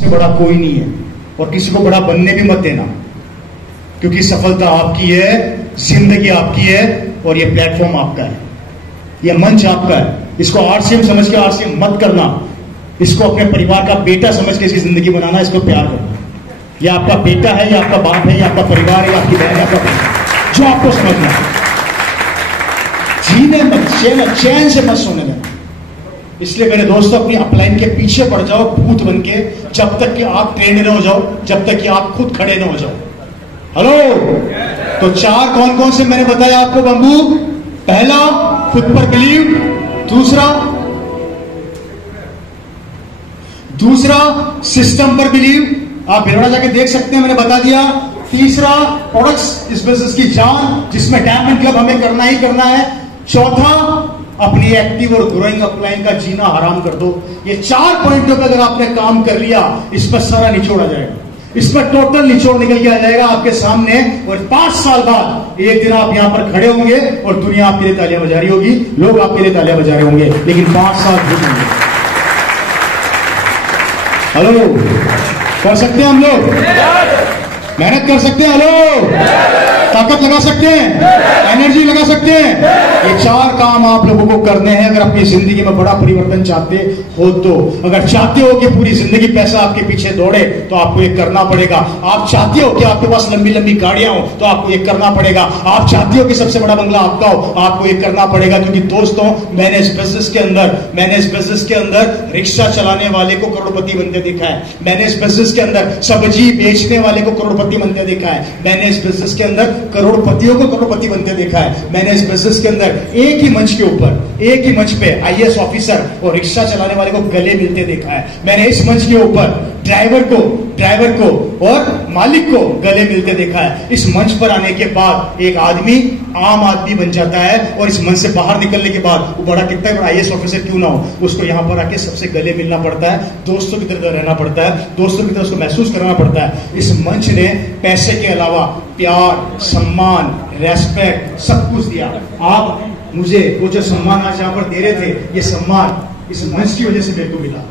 से बड़ा कोई नहीं है और किसी को बड़ा बनने भी मत देना, क्योंकि सफलता आपकी है, जिंदगी आपकी है और ये प्लेटफॉर्म आपका है, ये मंच आपका है। इसको आरसीएम समझ के आरसीएम मत करना, इसको अपने परिवार का बेटा समझ के इसकी जिंदगी बनाना, इसको प्यार करना। ये आपका बेटा है, ये आपका बाप है, ये आपका परिवार है, आपकी बहन है, आपका भाई, जो आपको समझना है। जीने मत, चैन से मत सोने देना। इसलिए मेरे दोस्तों, अपनी अपलाइन के पीछे पड़ जाओ भूत बन के, जब तक कि आप ट्रेंड न हो जाओ, जब तक कि आप खुद खड़े न हो जाओ। हेलो, तो चार कौन कौन से मैंने बताया आपको बंबू? पहला, खुद पर बिलीव। दूसरा सिस्टम पर बिलीव, आप बिरौड़ा जाके देख सकते हैं, मैंने बता दिया। तीसरा, प्रोडक्ट्स, इस बिजनेस की जान, जिसमें डायमंड क्लब हमें करना ही करना है। चौथा, अपनी एक्टिव और ग्रोइंग अपलाइन का जीना हराम कर दो। ये 4 पॉइंटों पर अगर आपने काम कर लिया, इस पर सारा निचोड़ आ जाएगा, इस पर टोटल निचोड़ निकल के आ जाएगा आपके सामने। और 5 साल बाद एक दिन आप यहां पर खड़े होंगे और दुनिया आपके लिए तालियां बजा रही होगी, लोग आपके लिए तालियां बजा रहे होंगे, लेकिन 5 साल भूल होंगे। हेलो, कर सकते हैं हम लोग? मेहनत कर सकते हैं? हेलो, ताकत लगा सकते हैं, एनर्जी लगा सकते हैं। ये 4 काम आप लोगों को करने हैं अगर अपनी जिंदगी में बड़ा परिवर्तन चाहते हो तो। अगर चाहते हो कि पूरी जिंदगी पैसा आपके पीछे दौड़े, तो आपको ये करना पड़ेगा। आप चाहते हो कि आपके पास लंबी लंबी गाड़ियां हो, तो आपको ये करना पड़ेगा। आप चाहते हो कि सबसे बड़ा बंगला आपका हो, आपको ये करना पड़ेगा। क्योंकि दोस्तों, मैंने इस बिजनेस के अंदर रिक्शा चलाने वाले को करोड़पति बनते देखा है, मैंने इस बिजनेस के अंदर सब्जी बेचने वाले को करोड़पति बनते देखा है, मैंने इस बिजनेस के अंदर करोड़पतियों को करोड़पति बनते देखा है, मैंने इस बिजनेस के अंदर एक ही मंच पे आईएएस ऑफिसर और रिक्शा चलाने वाले को गले मिलते देखा है, मैंने इस मंच के ऊपर ड्राइवर को और मालिक को गले मिलते देखा है। इस मंच पर आने के बाद एक आदमी आम आदमी बन जाता है, और इस मंच से बाहर निकलने के बाद वो बड़ा कितना बड़ा आईएएस ऑफिसर क्यों ना हो, उसको यहां पर आके सबसे गले मिलना पड़ता है, दोस्तों की तरह रहना पड़ता है, दोस्तों की तरह उसको महसूस करना पड़ता है। इस मंच ने पैसे के अलावा प्यार, सम्मान, रेस्पेक्ट सब कुछ दिया। आप मुझे वो जो सम्मान आज यहां पर दे रहे थे, ये सम्मान इस मंच की वजह से मेरे को मिला,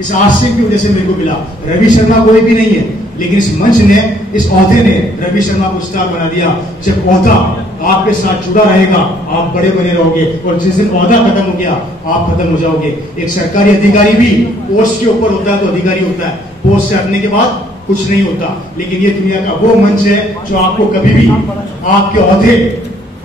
इस आरसीएम की वजह से मेरे को मिला। रवि शर्मा कोई भी नहीं है, लेकिन इस मंच ने, इस ओहदे ने रवि शर्मा को स्टार बना दिया। जब ओहदा आपके साथ जुड़ा रहेगा, आप बड़े बने रहोगे, और जिस दिन ओहदा खत्म हो गया, आप खत्म हो जाओगे। एक सरकारी अधिकारी भी पोस्ट के ऊपर होता है तो अधिकारी होता है, पोस्ट से हटने के बाद कुछ नहीं होता। लेकिन ये दुनिया का वो मंच है जो आपको कभी भी आपके ओहदे,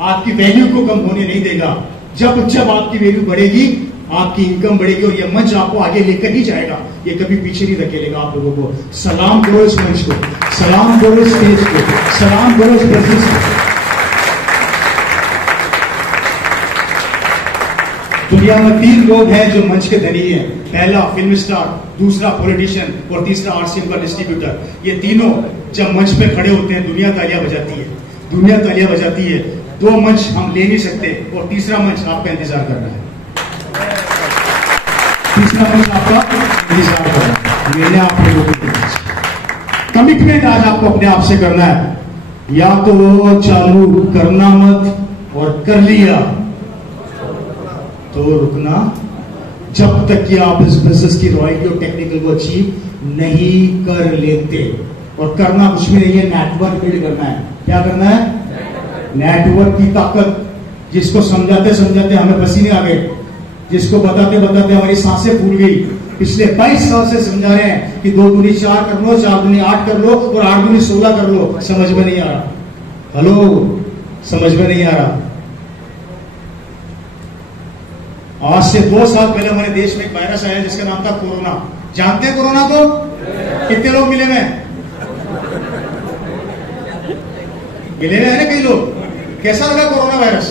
आपकी वैल्यू को कम होने नहीं देगा। जब आपकी वैल्यू बढ़ेगी, आपकी इनकम बढ़ेगी, और ये मंच आपको आगे लेकर ही जाएगा, ये कभी पीछे नहीं धकेलेगा आप लोगों को। सलाम करो इस मंच को, सलाम करो इस स्टेज को, सलाम करो इस बिजनेस को। दुनिया में 3 लोग हैं जो मंच के धनी हैं। पहला फिल्म स्टार, दूसरा पॉलिटिशियन और तीसरा आरसीएम का डिस्ट्रीब्यूटर। ये तीनों जब मंच पे खड़े होते हैं, दुनिया तालियां बजाती है, दुनिया तालियां बजाती है। 2 मंच हम ले नहीं सकते, और तीसरा मंच आपका इंतजार कर रहा है, तीसरा मंच आपका इंतजार कर रहा है। मैंने आप लोगों को कमिटमेंट आज आपको अपने आप से करना है, या तो वो चालू करना मत, और कर लिया तो रुकना, जब तक कि आप इस बिजनेस की रॉयल्टी और टेक्निकल को अचीव नहीं कर लेते। और करना कुछ भी नहीं है, नेटवर्क बिल्ड करना है। क्या करना है? नेटवर्क की ताकत, जिसको समझाते समझाते हमें पसीने आ गए, जिसको बताते बताते हमारी सांसें फूल गई। पिछले 22 साल से समझा रहे हैं कि 2 दूनी 4 कर लो, 4 दूनी 8 कर लो, और 8 दूनी 16 कर लो, समझ में नहीं आ रहा। हेलो, समझ में नहीं आ रहा। आज से 2 साल पहले हमारे देश में एक वायरस आया जिसका नाम था कोरोना। जानते हैं कोरोना को? कितने लोग मिले हैं? मिले हैं ना कई लोग। कैसा लगा कोरोना वायरस?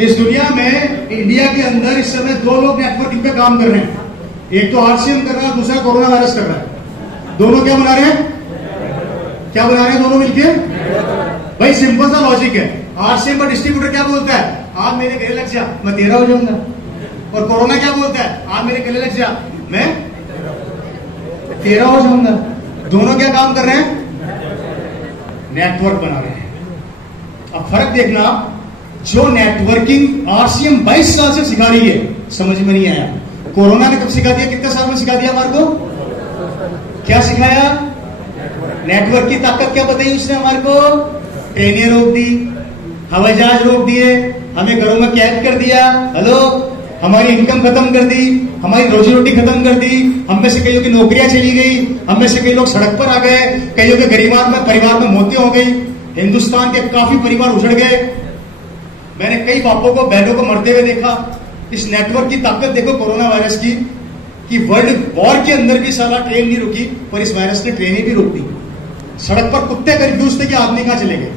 इस दुनिया में, इंडिया के अंदर इस समय 2 लोग नेटवर्किंग पे काम कर रहे हैं। एक तो आरसीएम कर रहा है, दूसरा कोरोना वायरस कर रहा है। दोनों क्या बना रहे हैं? क्या बना रहे हैं दोनों मिलके? भाई सिंपल सा लॉजिक है। आरसीएम का डिस्ट्रीब्यूटर क्या बोलता है? आप मेरे गले लग जा, मैं तेरा हो जाऊंगा। और कोरोना क्या बोलता है? आप मेरे गले लग जा, मैं तेरा हो जाऊंगा। दोनों क्या काम कर रहे हैं? नेटवर्क बना रहे हैं। अब फर्क देखना, जो नेटवर्किंग आरसीएम 22 साल से सिखा रही है, समझ में नहीं आया। कोरोना ने कब सिखा दिया? कितने साल में सिखा दिया हमारे को? क्या सिखाया? नेटवर्क की ताकत क्या बताई उसने हमारे को? ट्रेनें रोक दी, हवाई जहाज रोक दिए, हमें घरों में कैद कर दिया, हेलो, हमारी इनकम खत्म कर दी, हमारी रोजी रोटी खत्म कर दी, हम में से कईयों की नौकरियां चली गई, हम में से कई लोग सड़क पर आ गए, कईयों के परिवार में मौतें हो गई, हिंदुस्तान के काफी परिवार उजड़ गए। मैंने कई बापों को बहनों को मरते हुए देखा। इस नेटवर्क की ताकत देखो कोरोना वायरस की, कि वर्ल्ड वॉर के अंदर भी साला ट्रेन नहीं रुकी, पर इस वायरस ने ट्रेनें भी रोक दी। सड़क पर कुत्ते कंफ्यूज थे कि आदमी कहां चले गए।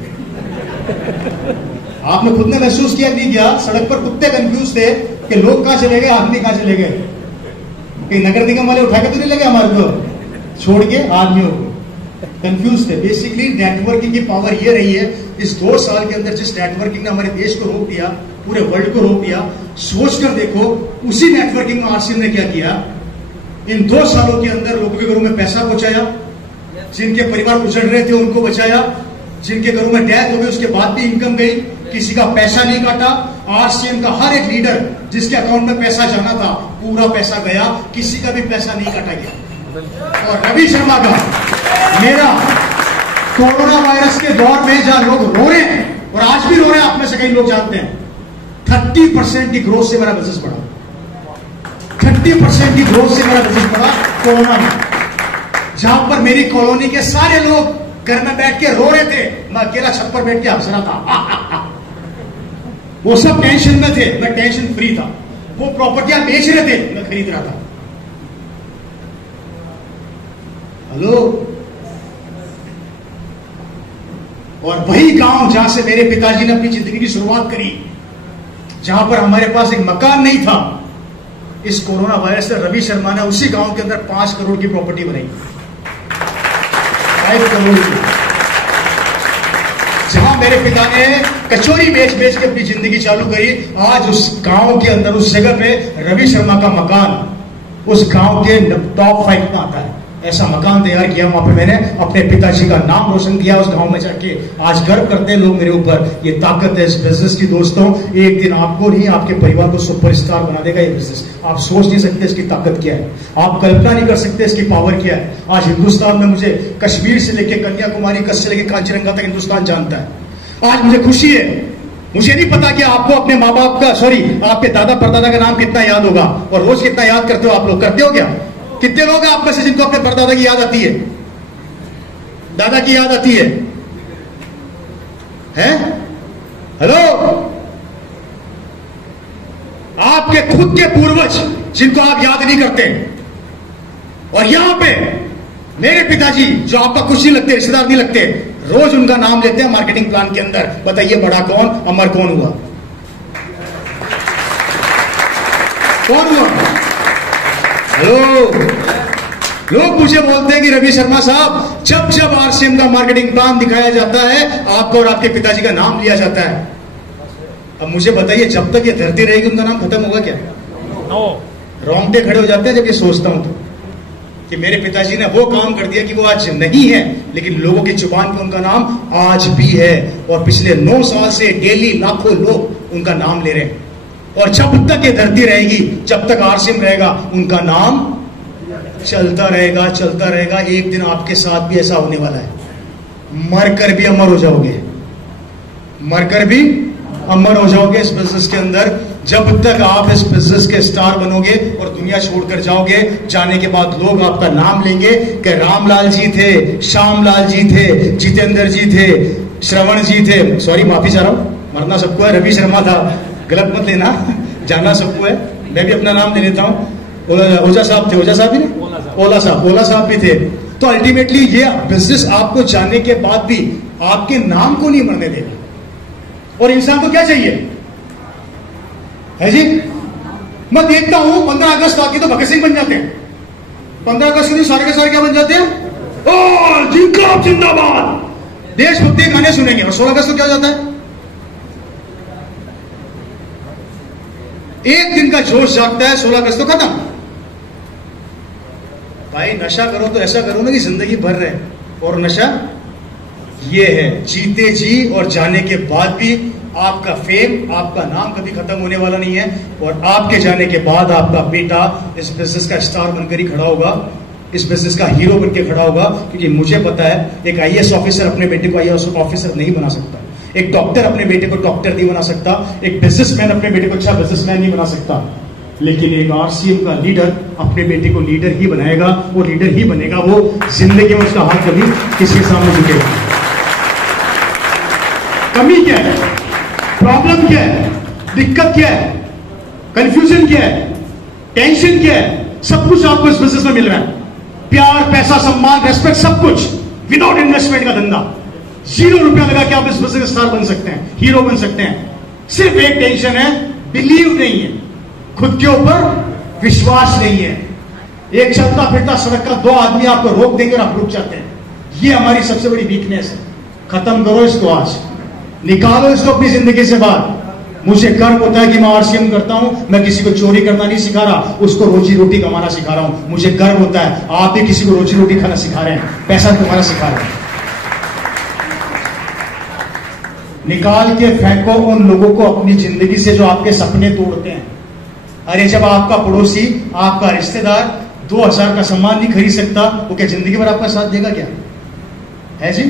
आपने खुद ने महसूस किया नहीं किया? सड़क पर कुत्ते कंफ्यूज थे कि लोग कहां चले गए, आदमी कहां चले गए। कि नगर निगम वाले उठा के तो नहीं लगे हमारे को, छोड़ के आदमियों को, कंफ्यूज थे। बेसिकली नेटवर्किंग की पावर ये रही है इस 2 साल के अंदर, जिस नेटवर्किंग ने हमारे देश को रोक दिया, पूरे वर्ल्ड को रोक दिया। सोचकर देखो उसी नेटवर्किंग में आरसीएम ने क्या किया। इन 2 सालों के अंदर लोगों के घरों में पैसा पहुंचाया, जिनके परिवार उजड़ रहे थे उनको बचाया, जिनके घरों में डेथ हो गई उसके बाद भी इनकम गई, किसी का पैसा नहीं काटा। आरसीएम का हर एक लीडर जिसके अकाउंट में पैसा जाना था पूरा पैसा गया, किसी का भी पैसा नहीं काटा गया। और रवि शर्मा का, मेरा कोरोना वायरस के दौर में जहां लोग रो रहे हैं और आज भी रो रहे हैं, आप में से कई लोग जानते हैं, 30% की ग्रोथ से मेरा बिजनेस बढ़ा। 30% की ग्रोथ से मेरा बिजनेस बढ़ा कोरोना में। जहां पर मेरी कॉलोनी के सारे लोग घर में बैठ के रो रहे थे, मैं अकेला छत पर बैठ के हंस रहा था। वो सब टेंशन में थे, मैं टेंशन फ्री था। वो प्रॉपर्टियां बेच रहे थे, मैं खरीद रहा था। हेलो। और वही गांव जहां से मेरे पिताजी ने अपनी जिंदगी की शुरुआत करी, जहां पर हमारे पास एक मकान नहीं था, इस कोरोना वायरस से रवि शर्मा ने उसी गांव के अंदर 5 करोड़ की प्रॉपर्टी बनाई। 5 करोड़ की। जहां मेरे पिता ने कचौरी बेच बेच के अपनी जिंदगी चालू करी, आज उस गांव के अंदर, उस जगह पे रवि शर्मा का मकान उस गांव के टॉप 5 में आता है। ऐसा मकान तैयार किया, वहां पे मैंने अपने पिताजी का नाम रोशन किया उस गांव में जाके। आज गर्व करते हैं लोग मेरे ऊपर। ये ताकत है इस बिजनेस की दोस्तों। एक दिन आपको नहीं, आपके परिवार को सुपरस्टार बना देगा ये बिजनेस। आप सोच नहीं सकते इसकी ताकत क्या है, आप कल्पना नहीं कर सकते इसकी पावर क्या है। आज हिंदुस्तान में मुझे कश्मीर से लेकर कन्याकुमारी, कच्छ से लेकर कांचीरंगा तक हिंदुस्तान जानता है। आज मुझे खुशी है। मुझे नहीं पता कि आपको अपने माँ बाप का, आपके दादा परदादा का नाम कितना याद होगा, और रोज कितना याद करते हो आप लोग, करते हो क्या? कितने लोग हैं आप में से जिनको अपने परदादा की याद आती है, दादा की याद आती है? हेलो। आपके खुद के पूर्वज जिनको आप याद नहीं करते। और यहां पे मेरे पिताजी जो आपका कुछ नहीं लगते, रिश्तेदार नहीं लगते, रोज उनका नाम लेते हैं मार्केटिंग प्लान के अंदर। बताइए बड़ा कौन, अमर कौन हुआ? कौन हुआ? हेलो। लोग मुझे बोलते हैं कि रवि शर्मा साहब, जब जब आरसीएम का मार्केटिंग प्लान दिखाया जाता है, आपको और आपके पिताजी का नाम लिया जाता है। अब मुझे बताइए, जब तक ये धरती रहेगी उनका नाम खत्म होगा क्या? रोंगटे खड़े हो जाते हैं जब ये सोचता हूं तो, कि मेरे पिताजी ने वो काम कर दिया कि वो आज नहीं है, लेकिन लोगों की जुबान पे उनका नाम आज भी है। और पिछले 9 साल से डेली लाखों लोग उनका नाम ले रहे हैं। और जब तक ये धरती रहेगी, जब तक आरसीएम रहेगा, उनका नाम चलता रहेगा, चलता रहेगा। एक दिन आपके साथ भी ऐसा होने वाला है, मरकर भी अमर हो जाओगे, मरकर भी अमर हो जाओगे इस बिजनेस के अंदर। जब तक आप इस बिजनेस के स्टार बनोगे और दुनिया छोड़कर जाओगे, जाने के बाद लोग आपका नाम लेंगे कि रामलाल जी थे, श्यामलाल जी थे, जितेंद्र जी थे, श्रवण जी थे। सॉरी, माफी चाह रहा हूं, मरना सबको है, रवि शर्मा था, गलत मत लेना, जानना सबको है। मैं भी अपना नाम ले लेता हूं। ओझा साहब थे, ओझा साहब भी नहीं, ओला साहब भी थे। तो अल्टीमेटली ये बिजनेस आपको जानने के बाद भी आपके नाम को नहीं मरने देगा। और इंसान को क्या चाहिए है जी? मैं देखता हूं 15 अगस्त आके तो भगत सिंह बन जाते हैं। 15 अगस्त के दिन सारे के सारे क्या बन जाते हैं? ओ जिंदाबाद जिंदाबाद, देशभक्ति गाने सुनेंगे। और 16 अगस्त को क्या हो जाता है? एक दिन का जोश जागता है, 16 अगस्त तो खत्म। भाई नशा करो तो ऐसा करो ना कि जिंदगी भर रहे। और नशा ये है, जीते जी और जाने के बाद भी आपका फेम, आपका नाम कभी खत्म होने वाला नहीं है। और आपके जाने के बाद आपका बेटा इस बिजनेस का स्टार बनकर ही खड़ा होगा, इस बिजनेस का हीरो बनकर खड़ा होगा। क्योंकि मुझे पता है एक आईएएस ऑफिसर अपने बेटे को आईएएस ऑफिसर नहीं बना सकता, एक डॉक्टर अपने बेटे को डॉक्टर नहीं बना सकता, एक बिजनेसमैन अपने बेटे को अच्छा बिजनेसमैन नहीं बना सकता, लेकिन एक आरसीएम का लीडर अपने बेटे को लीडर ही बनाएगा, वो लीडर ही बनेगा, वो जिंदगी में उसका हाथ कभी किसी के सामने झुकेगा। कमी क्या है, प्रॉब्लम क्या है, दिक्कत क्या है, कंफ्यूजन क्या है, टेंशन क्या है, सब कुछ आपको इस बिजनेस में मिल रहा है। प्यार, पैसा, सम्मान, रेस्पेक्ट, सब कुछ विदाउट इन्वेस्टमेंट का धंधा। 0 रुपया लगा के आप इस बिजनेस स्टार बन सकते हैं, हीरो बन सकते हैं। सिर्फ एक टेंशन है, बिलीव नहीं है, खुद के ऊपर विश्वास नहीं है। एक चलता फिरता सड़क का 2 आदमी आपको रोक देंगे और आप रुक जाते हैं। ये हमारी सबसे बड़ी वीकनेस है। खत्म करो इसको, आज निकालो इसको अपनी जिंदगी से बाहर। मुझे गर्व होता है कि मैं आरसीएम करता हूं, मैं किसी को चोरी करना नहीं सिखा रहा, उसको रोजी रोटी कमाना सिखा रहा हूं। मुझे गर्व होता है आप भी किसी को रोजी रोटी खाना सिखा रहे हैं, पैसा तुम्हारा सिखा रहे हैं। निकाल के फेंको उन लोगों को अपनी जिंदगी से जो आपके सपने तोड़ते हैं। अरे जब आपका पड़ोसी, आपका रिश्तेदार 2000 का सामान नहीं खरीद सकता, वो क्या जिंदगी भर आपका साथ देगा क्या? है जी?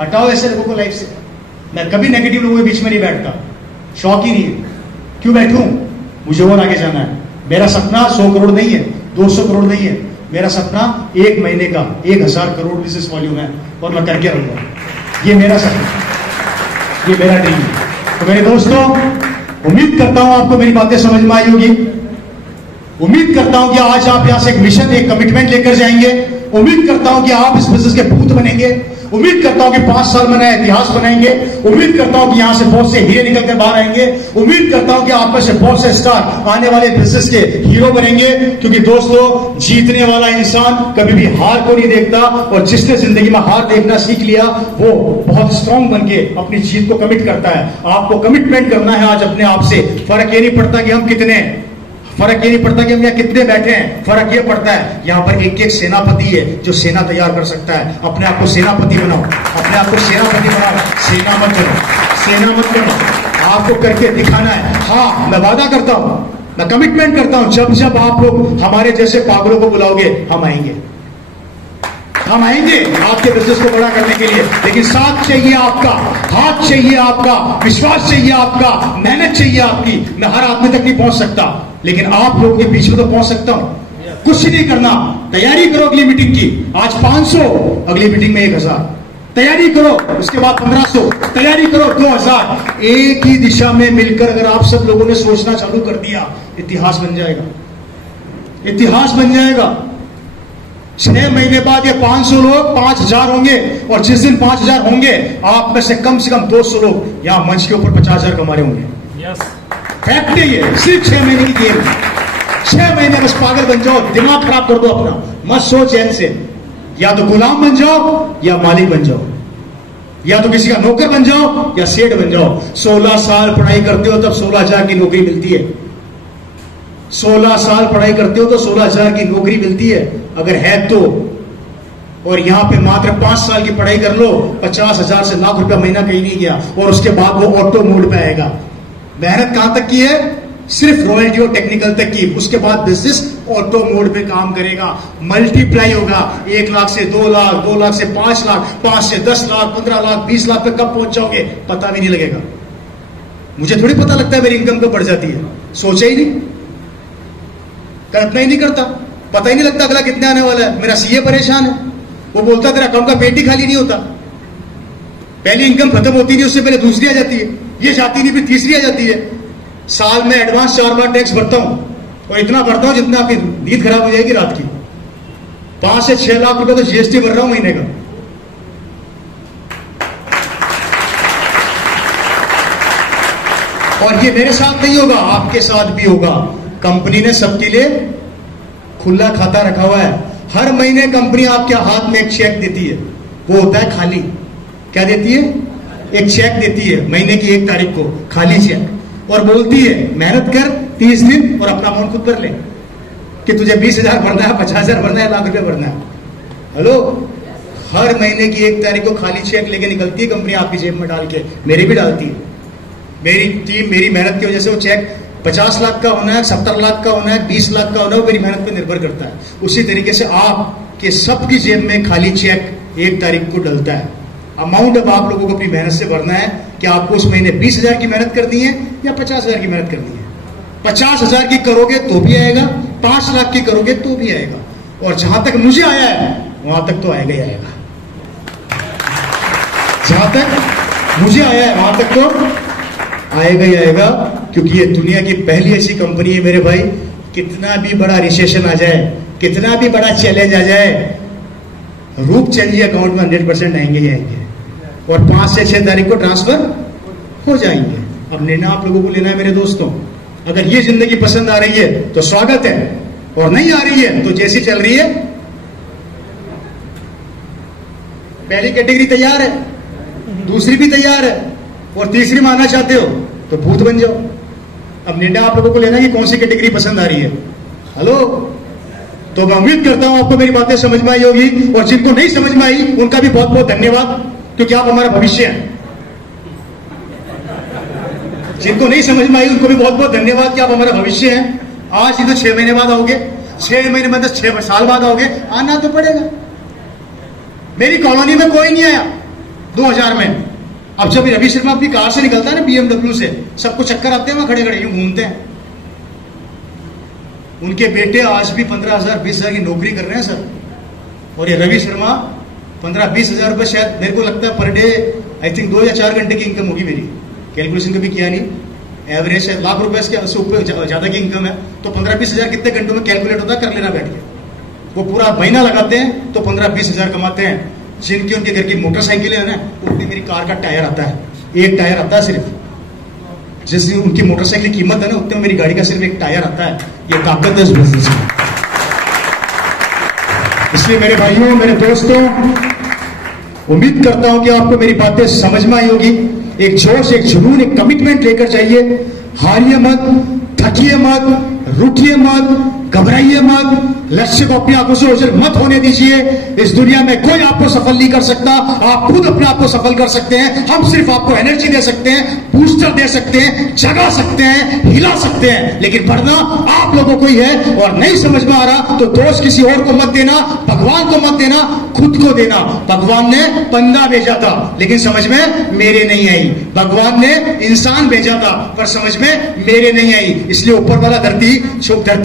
हटाओ ऐसे लोगों को लाइफ से। मैं कभी नेगेटिव लोगों के बीच में नहीं बैठता, शौक ही नहीं है। क्यों बैठूं? मुझे और आगे जाना है। मेरा सपना 100 करोड़ नहीं है, 200 करोड़ नहीं है। मेरा सपना 1 महीने का 1000 करोड़ बिजनेस वॉल्यूम है, और मैं करके रहूंगा। ये मेरा सपना, ये मेरा ड्रीम है। तो मेरे दोस्तों, उम्मीद करता हूं आपको मेरी बातें समझ में आई होगी। उम्मीद करता हूं कि आज आप यहां से एक मिशन, एक कमिटमेंट लेकर जाएंगे। उम्मीद करता हूं कि आप इस बिजनेस के भूत बनेंगे। उम्मीद करता हूं कि 5 साल में नया इतिहास बनाएंगे। उम्मीद करता हूं कि यहां से बहुत से हीरे निकल कर बाहर आएंगे। उम्मीद करता हूं कि आप में से बहुत से स्टार आने वाले बिजनेस के हीरो बनेंगे। क्योंकि दोस्तों, जीतने वाला इंसान कभी भी हार को नहीं देखता, और जिसने जिंदगी में हार देखना सीख लिया वो बहुत स्ट्रांग बन के अपनी जीत को कमिट करता है। आपको कमिटमेंट करना है आज अपने आप से। फर्क ये नहीं पड़ता कि हम कितने, फर्क ये नहीं पड़ता कि हम यहाँ कितने बैठे हैं, फर्क ये पड़ता है यहाँ पर एक एक सेनापति है जो सेना तैयार कर सकता है। अपने आप को सेनापति बनाओ, अपने आप को सेनापति बनाओ, सेना मत बनो, सेना मत बनो। आपको करके दिखाना है। हाँ, मैं वादा करता हूं, मैं कमिटमेंट करता हूं, जब जब आप लोग हमारे जैसे पागलों को बुलाओगे, हम आएंगे, हम आएंगे आपके बिजनेस को बड़ा करने के लिए। लेकिन साथ चाहिए आपका, हाथ चाहिए आपका, विश्वास चाहिए आपका, मेहनत चाहिए आपकी। मैं हर आदमी तक नहीं पहुंच सकता, लेकिन आप लोगों के बीच में तो पहुंच सकता हूं। कुछ नहीं करना, तैयारी करो अगली मीटिंग की। आज 500, अगली मीटिंग में 1000 तैयारी करो, उसके बाद 1500 तैयारी करो, 2000। एक ही दिशा में मिलकर अगर आप सब लोगों ने सोचना चालू कर दिया, इतिहास बन जाएगा, इतिहास बन जाएगा। 6 महीने बाद ये 500 लोग 5000 होंगे, और जिस दिन 5000 होंगे, आप में से कम 200 लोग यहां मंच के ऊपर 50,000 कमा रहे होंगे। यस, फैक्ट है ये। सिर्फ 6 महीने की गेम, 6 महीने बस पागल बन जाओ, दिमाग खराब कर दो अपना, मत सोच चैन से। या तो गुलाम बन जाओ या मालिक बन जाओ, या तो किसी का नौकर बन जाओ या सेठ बन जाओ। 16 साल पढ़ाई करते हो तब 16,000 की नौकरी मिलती है। 16 साल पढ़ाई करते हो तो 16,000 की नौकरी मिलती है, अगर है तो। और यहां पे मात्र 5 साल की पढ़ाई कर लो, 50,000 से लाख रुपया महीना कहीं नहीं गया, और उसके बाद वो ऑटो मोड पे आएगा। मेहनत कहां तक की है? सिर्फ रॉयल्टी और टेक्निकल तक की। उसके बाद बिजनेस ऑटो मोड पे काम करेगा, मल्टीप्लाई होगा। 1 लाख से 2 लाख, 2 लाख से 5 लाख, 5 से 10 लाख, 15 लाख, 20 लाख पे कब पहुंच जाओगे पता भी नहीं लगेगा। मुझे थोड़ी पता लगता है मेरी इनकम कब बढ़ जाती है, सोचा ही नहीं, कल्पना ही नहीं करता, पता ही नहीं लगता अगला कितने आने वाला है। मेरा सीए परेशान है, वो बोलता तेरा अकाउंट का पेट ही खाली नहीं होता। पहली इनकम खत्म होती नहीं, उससे पहले दूसरी आ जाती है, ये जाती नहीं, फिर तीसरी आ जाती है। साल में एडवांस 4 बार टैक्स भरता हूं, और इतना भरता हूं जितना आपकी नींद खराब हो जाएगी रात की। 5 से 6 लाख रुपए तो जीएसटी भर रहा हूं महीने का। और ये मेरे साथ नहीं होगा, आपके साथ भी होगा। कंपनी ने सबके लिए खुला खाता रखा हुआ है। हर महीने कंपनी आपके हाथ में एक चेक देती है, वो होता है खाली। क्या देती है? एक चेक देती है महीने की 1 तारीख को, खाली चेक, और बोलती है मेहनत कर 30 दिन और अपना अमाउंट खुद भर ले, कि तुझे 20,000 भरना है, 50,000 भरना है, लाख रुपए भरना है। हेलो, हर महीने की 1 तारीख को खाली चेक लेके निकलती है कंपनी आपकी जेब में डाल के, मेरी भी डालती है। मेरी टीम मेरी मेहनत की वजह से वो चेक 50 लाख का होना है, 70 लाख का होना है, 20 लाख का होना है, वो मेरी मेहनत पर निर्भर करता है। उसी तरीके से आपके सबकी जेब में खाली चेक 1 तारीख को डलता है। अमाउंट अब आप लोगों को अपनी मेहनत से भरना है कि आपको उस महीने 20,000 की मेहनत करनी है या 50,000 की मेहनत करनी है। 50,000 की करोगे तो भी आएगा, 5 लाख की करोगे तो भी आएगा, और जहां तक मुझे आया है वहां तक तो आएगा ही आएगा। जहां तक मुझे आया है वहां तक तो आएगा ही आएगा, क्योंकि ये दुनिया की पहली ऐसी कंपनी है मेरे भाई, कितना भी बड़ा रिसेशन आ जाए, कितना भी बड़ा चैलेंज आ जाए, रूप चेंज अकाउंट में 100% आएंगे ही आएंगे, और 5 से 6 तारीख को ट्रांसफर हो जाएंगे। अब निर्णय आप लोगों को लेना है मेरे दोस्तों। अगर ये जिंदगी पसंद आ रही है तो स्वागत है, और नहीं आ रही है तो जैसी चल रही है, पहली कैटेगरी तैयार है, दूसरी भी तैयार है, और तीसरी में आना चाहते हो तो भूत बन जाओ। अब निर्णय आप लोगों को लेना है कि कौन सी कैटेगरी पसंद आ रही है। हेलो, तो मैं उम्मीद करता हूं आपको मेरी बातें समझ में आई होगी, और जिनको नहीं समझ में आई उनका भी बहुत बहुत धन्यवाद, क्योंकि आप हमारा भविष्य हैं। जिनको नहीं समझ में आई उनको भी बहुत बहुत धन्यवाद कि आप हमारा भविष्य हैं। आज ही तो 6 महीने बाद आओगे, 6 महीने बाद 6 साल बाद आओगे, आना तो पड़ेगा। मेरी कॉलोनी में कोई नहीं आया 2000 में। अब जब रवि शर्मा अपनी कार से निकलता है ना BMW से, सबको चक्कर आते हैं, वहां खड़े खड़े यूं घूमते हैं। उनके बेटे आज भी 15,000 20,000 की नौकरी कर रहे हैं सर, और ये रवि शर्मा 15-20 हजार रुपए शायद मेरे को लगता है पर डे, आई थिंक 2 या 4 घंटे की इनकम होगी मेरी, कैलकुलेशन कभी किया नहीं, एवरेज है लाख रुपए से ऊपर ज्यादा की इनकम है, तो 15-20 हजार कितने घंटों में कैलकुलेट होता है, कर लेना बैठ के। वो पूरा महीना लगाते हैं तो 15-20 हजार कमाते हैं। जिनकी उनके घर की मोटरसाइकिल है ना, उतनी मेरी कार का टायर आता है, 1 टायर आता है सिर्फ। जिस उनकी मोटरसाइकिल की कीमत है ना, उतने मेरी गाड़ी का सिर्फ 1 टायर आता है। ये ताकत है इस बिजनेस में। इसलिए मेरे भाइयों, मेरे दोस्तों, उम्मीद करता हूं कि आपको मेरी बातें समझ में आई होगी। एक जोश, एक जुनून, एक कमिटमेंट लेकर जाइए। हारिए मत, थकिए मत, रुकिए मत, घबराइए मत, लक्ष्य को अपनी आंखों से ओझल मत होने दीजिए। इस दुनिया में कोई आपको सफल नहीं कर सकता, आप खुद अपने आप को सफल कर सकते हैं। हम सिर्फ आपको एनर्जी दे सकते हैं, बूस्टर दे सकते हैं, जगा सकते हैं, हिला सकते हैं, लेकिन बढ़ना आप लोगों को ही है। और नहीं समझ में आ रहा तो दोष किसी और को मत देना, भगवान को मत देना, खुद को देना। भगवान ने बंदा भेजा था लेकिन समझ में मेरे नहीं आई, भगवान ने इंसान भेजा था पर समझ में मेरे नहीं आई। इसलिए ऊपर वाला धरती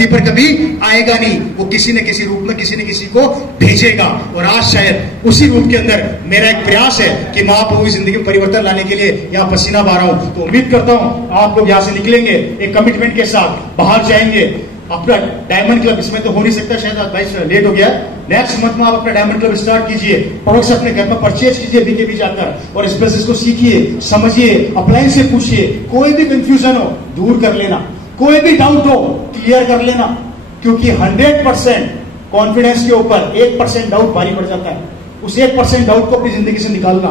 पर कभी आएगा नहीं, वो किसी न किसी रूप में किसी न किसी को भेजेगा। और आज शायद उसी रूप के अंदर मेरा एक प्रयास है कि मैं आप लोगों की जिंदगी में परिवर्तन लाने के लिए यहाँ पसीना बहा रहा हूं। तो उम्मीद करता हूं आप लोग यहाँ से निकलेंगे एक कमिटमेंट के साथ, बाहर जाएंगे। अपना डायमंड क्लब, इसमें तो हो नहीं सकता शायद, आज भाई लेट हो गया, नेक्स्ट मंथ में आप अपना डायमंड क्लब स्टार्ट कीजिए, प्रोडक्ट्स अपने घर पर परचेज कीजिए बीकेबी जाकर, और इस बिजनेस को सीखिए, समझिए, अपलाइन से पूछिए। कोई भी कंफ्यूजन हो दूर कर लेना, कोई भी डाउट हो क्लियर कर लेना, क्योंकि 100% कॉन्फिडेंस के ऊपर 1% डाउट भारी पड़ जाता है। उस 1% डाउट को अपनी जिंदगी से निकालना।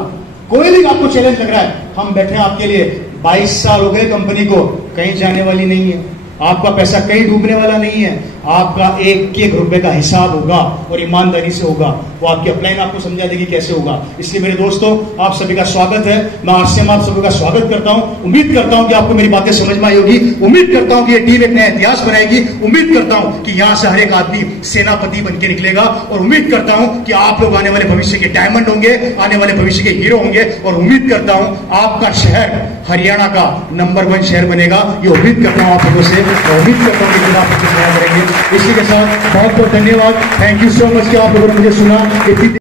कोई भी आपको चैलेंज लग रहा है, हम बैठे हैं आपके लिए। 22 साल हो गए कंपनी को, कहीं जाने वाली नहीं है, आपका पैसा कहीं डूबने वाला नहीं है। आपका एक एक रुपए का हिसाब होगा और ईमानदारी से होगा। वो आपकी अपलाइन आपको समझा देगी कैसे होगा। इसलिए मेरे दोस्तों, आप सभी का स्वागत है। मैं आज से आप सभी का स्वागत करता हूं। उम्मीद करता हूं कि आपको मेरी बातें समझ में आई होगी। उम्मीद करता हूं कि ये टीम एक नया इतिहास बनाएगी। उम्मीद करता हूं कि यहां से हर एक आदमी सेनापति बन के निकलेगा, और उम्मीद करता हूं कि आप लोग आने वाले भविष्य के डायमंड होंगे, आने वाले भविष्य के हीरो होंगे। और उम्मीद करता हूं आपका शहर हरियाणा का नंबर 1 शहर बनेगा। ये उम्मीद करता हूं आप लोगों से, उम्मीद करता हूं कि आप करेंगे। इसी के साथ बहुत बहुत धन्यवाद। थैंक यू सो मच कि आप लोगों ने मुझे सुना।